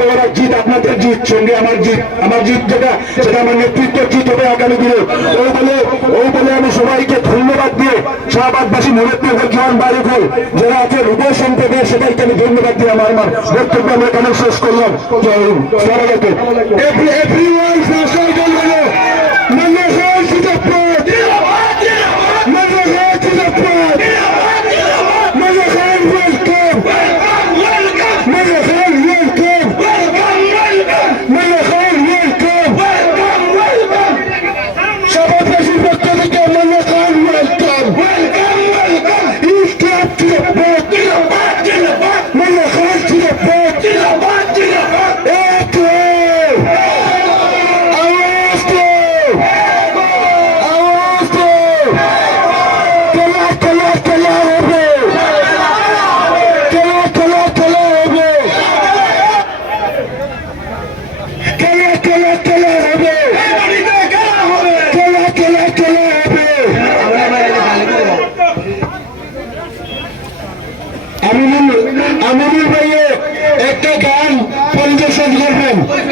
দেওয়ার জিত আপনাদের জিত, সঙ্গে আমার জিত আমার জিত যেটা, সেটা আমার নেতৃত্ব জিত হবে আগামী দিনে। ওই বলে ওই বলে আমি সবাইকে ধন্যবাদ দিয়ে শাহবাগবাসী মুরব্বী জোয়ান বাড়িফল যারা আছে হৃদয় সম্পর্কে সেটাইকে আমি ধন্যবাদ দিয়ে আমার আমার বক্তব্য আমরা কেন শেষ করলাম। জয় হিন্দ। এভরি এভরি আমিনুল ভাইয়ে একটা গান পরিবেশন করবেন।